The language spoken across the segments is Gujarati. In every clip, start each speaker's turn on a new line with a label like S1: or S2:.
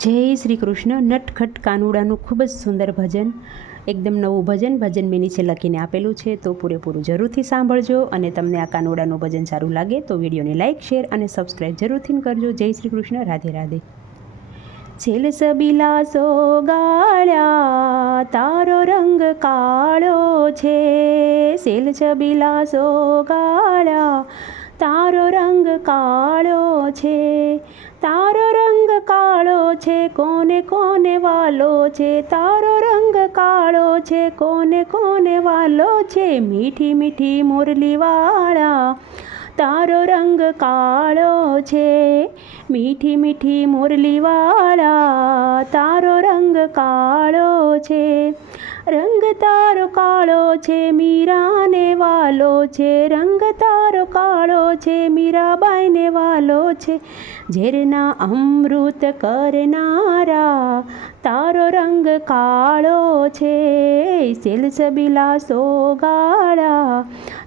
S1: જય શ્રી કૃષ્ણ. નટખટ કાનુડાનું ખૂબ જ સુંદર ભજન. એકદમ નવું ભજન. ભજન મેં નીચે લખીને આપેલું છે, તો પૂરેપૂરું જરૂરથી સાંભળજો અને તમને આ કાનુડાનું ભજન સારું લાગે તો વિડીયોને લાઇક શેર અને સબસ્ક્રાઈબ જરૂરથી કરજો. જય શ્રી કૃષ્ણ. રાધે રાધે. છેલ સબિલાસો ગાળ્યા, તારો રંગ કાળો છે. છેલ છબિલાસો ગાળ્યા, તારો રંગ કાળો છે. તારો રંગ કાળો છે, કોને કોને વાલો છે? તારો રંગ કાળો છે, કોને કોને વાલો છે? મીઠી મીઠી મુરલીવાળા તારો રંગ કાળો છે. મીઠી મીઠી મુરલીવાળા તારો રંગ કાળો છે. રંગ તારો કાળો છે મીરાને વાલો છે, રંગ તારો કાળો છે, મીરાબાઈને વાલો છે. ઝેરના અમૃત કરનારા, તારો રંગ કાળો છે. સેલસબીલા સોગાળા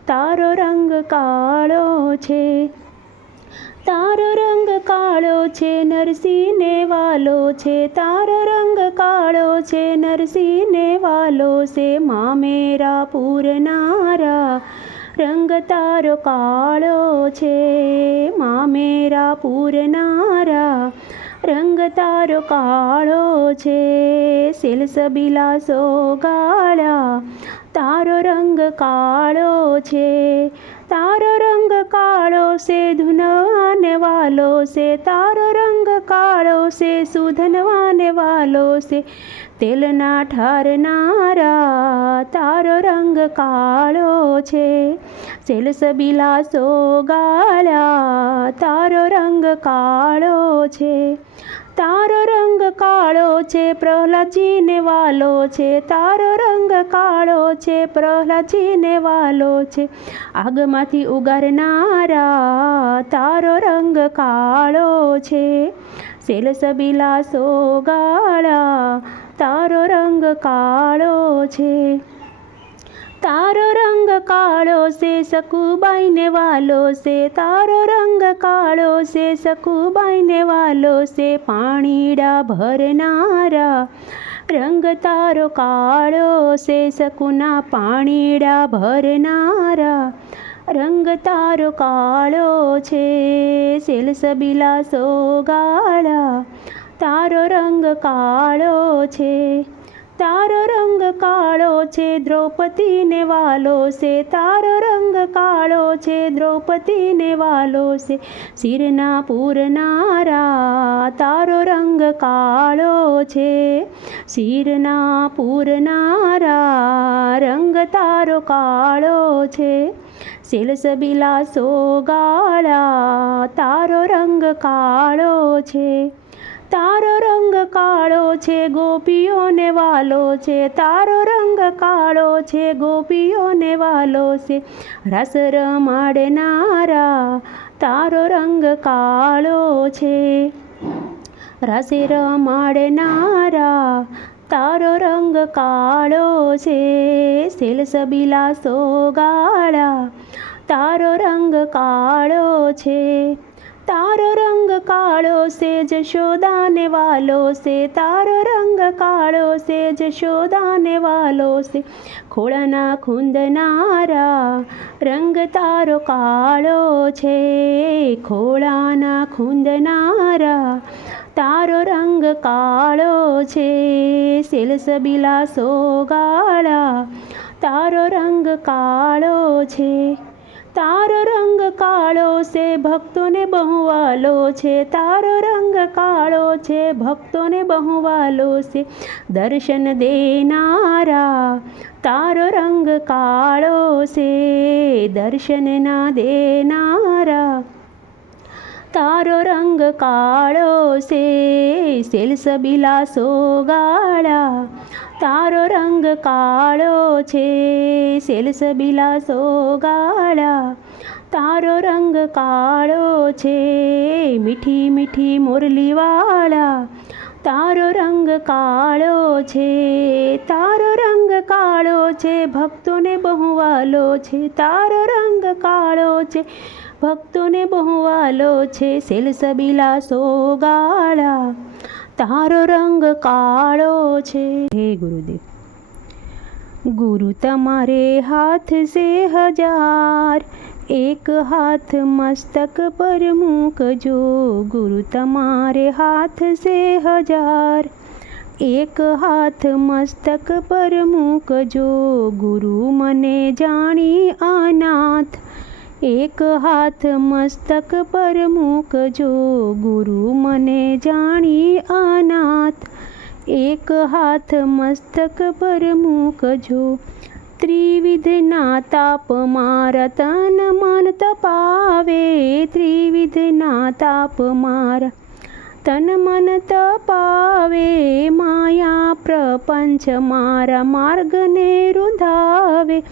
S1: તારો રંગ કાળો છે. તારો રંગ કાળો છે, નરસિંહને વાલો છે. તારો રંગ કાળો છે, નરસિંહને વાલો છે. મામેરા પૂરનારા રંગ તારો કાળો છે. મામેરા પૂરનારા રંગ તારો કાળો છે. સેલ્સ બિલાસો ગાળા તારો રંગ કાળો છે. તારો રંગ કાળો છે ધુનવાને વાલો છે તારો રંગ કાળો છે સુધનવાને વાલો છે તેલના ઠારનારા તારો રંગ કાળો છે સેલસબીલા સોગાળા તારો રંગ કાળો છે તારો રંગ કાળો છે, પ્રહલાદજીને વાલો છે. તારો રંગ કાળો છે, પ્રહલાદજીને વાલો છે. આગમાંથી ઉગારનારા તારો રંગ કાળો છે. સેલસબીલા સોગાળા તારો રંગ કાળો છે. તારો રંગ કાળો છે સકુબાઈને વાલો છે તારો રંગ કાળો છે સકુબાઈને વાલો છે પાણીડા ભરનારા રંગ તારો કાળો છે સકુના પાણીડા ભરનારા રંગ તારો કાળો છે સેલસબીલા સોગાળા તારો રંગ કાળો છે. તારો રંગ કાળો છે, દ્રૌપદીને વાલો છે. તારો રંગ કાળો છે, દ્રૌપદીને વાલો છે. શિરના પૂરનારા તારો રંગ કાળો છે. શિરના પૂરનારા રંગ તારો કાળો છે. સેલસબીલા સોગાળા તારો રંગ કાળો છે. તારો રંગ કાળો છે, ગોપીઓને વાલો છે. તારો રંગ કાળો છે, ગોપીઓને વાલો છે. રસ રમાડનારા તારો રંગ કાળો છે. રસે રમાડનારા તારો રંગ કાળો છે. સેલસ બિલાસો ગાળા તારો રંગ કાળો છે. તારો રંગ કાળો છે જશોદાને વાલો છે તારો રંગ કાળો છે જશોદાને વાલો છે ખોળાના ખૂંદનારા રંગ તારો કાળો છે ખોળાના ખૂંદનારા તારો રંગ કાળો છે સેલસબીલા સોગાળા તારો રંગ કાળો છે તારો રંગ કાળો છે ભક્તોને બહુવાલો છે તારો રંગ કાળો છે ભક્તોને બહુવાલો છે દર્શન દેનારા તારો રંગ કાળો છે દર્શન ના દેનારા તારો રંગ કાળો છે બિલાસો સોગાળા તારો રંગ કાળો છે સેલસબીલા સોગાળા તારો રંગ કાળો છે મીઠી મીઠી મુરલીવાળા તારો રંગ કાળો છે તારો રંગ કાળો છે ભક્તોને બહુવાલો છે તારો રંગ કાળો છે ભક્તોને બહુવાલો છે સેલસબીલા સોગાળા તારો રંગ કાળો છે. હે ગુરુદેવ, ગુરુ તમારે હાથ સે હજાર, એક હાથ મસ્તક પર મૂકજો. ગુરુ તમારે હાથ સે હજાર, એક હાથ મસ્તક પર મૂકજો. ગુરુ મને જાણી અનાથ એક હાથ મસ્તક પર મૂકજો ગુરુ મને જાણી અનાથ. એક હાથ મસ્તક પર મૂકજો ત્રિવિધના તાપ મારા તન મન તપાવે. ત્રિવિધના તાપ મારા તન મન તપાવે માયા પ્રપંચ મારા માર્ગને રૂંધાવે.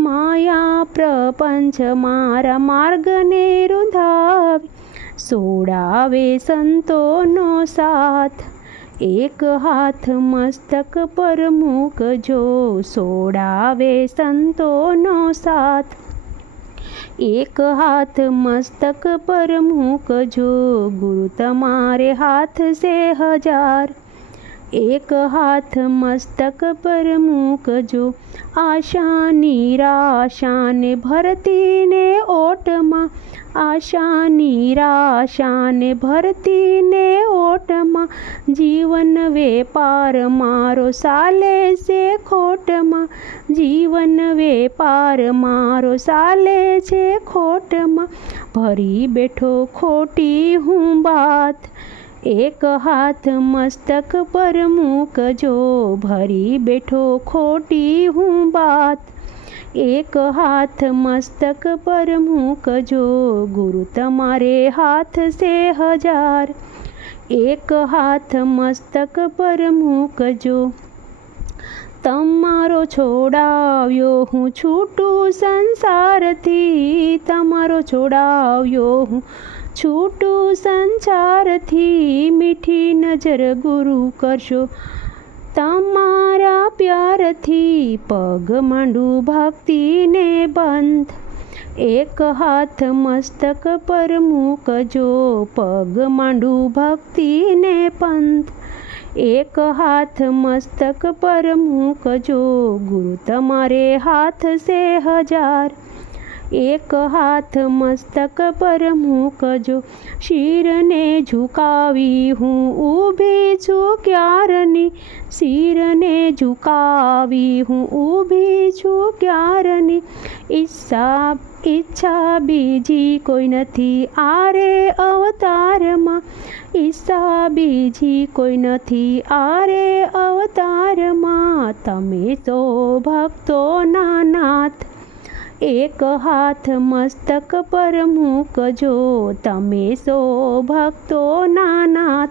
S1: માયા પ્રપંચ મારા માર્ગને રૂંધાવે. સોડાવે સંતોનો સાથ. એક હાથ મસ્તક પર મૂકજો. સોડાવે સંતોનો સાથ. એક હાથ મસ્તક પર મૂકજો ગુરુ તમારે હાથ સે હજાર. એક હાથ મસ્તક પર મૂકજો. આશા નિરાશાને ભરતીને ઓટમાં. આશા નિરાશાને ભરતીને ઓટમાં. જીવન વેપાર મારો સાલે છે ખોટમાં. જીવન વેપાર મારો સાલે છે ખોટમાં. ભરી બેઠો ખોટી હું બાત. એક હાથ મસ્તક પર મૂકજો ભરી બેઠો ખોટી હું બાત એક હાથ મસ્તક પર મૂકજો ગુરુ તમારે હાથ સે હજાર એક હાથ મસ્તક પર મૂકજો તમારો છોડાવ્યો, હું છૂટું સંસારથી. તમારો છોડાવ્યો, હું છૂટું સંસારથી. મીઠી નજર ગુરુ કરશો તમારા પ્યારથી. પગ માંડું ભક્તિને બંધ. એક હાથ મસ્તક પર મૂકજો. પગ માંડું ભક્તિને પંથ. એક હાથ મસ્તક પર મૂકજો ગુરુ તમારે હાથ સે હજાર. એક હાથ મસ્તક પર મૂકજો શિરને ઝુકાવી હું ઊભી છું ક્યારની? શિરને ઝુકાવી હું ઊભી છું ક્યારની? ઈચ્છા ઈચ્છા બીજી કોઈ નથી આરે અવતારમાં. ઈચ્છા બીજી કોઈ નથી આરે અવતારમાં. તમે તો ભક્તોના નાથ એક હાથ મસ્તક પર મૂકજો. તમે સો ભક્તોના નાથ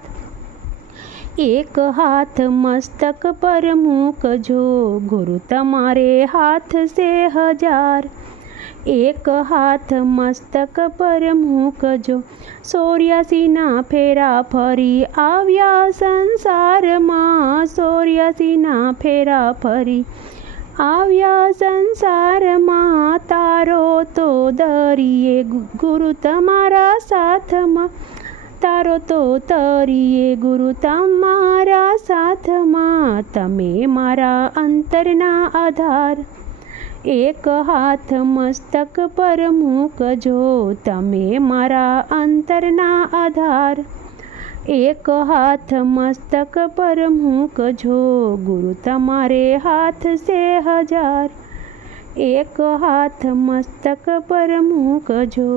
S1: એક હાથ મસ્તક પર મૂકજો ગુરુ તમારે હાથ સે હજાર. એક હાથ મસ્તક પર મૂકજો સોર્યાસીના ફેરા ફરી આવ્યા સંસારમાં. સૂર્યસીના ફેરા ફરી આવ્યા સંસારમાં. તારો તો દરિયે ગુરુ તમારા સાથમાં. તારો તો તરીએ ગુરુ તમારા સાથમાં તમે મારા અંતરના આધાર એક હાથ મસ્તક પર મૂકજો તમે મારા અંતરના આધાર એક હાથ મસ્તક પર મૂકજો ગુરુ તમારે હાથ સે હજાર એક હાથ મસ્તક પર મૂકજો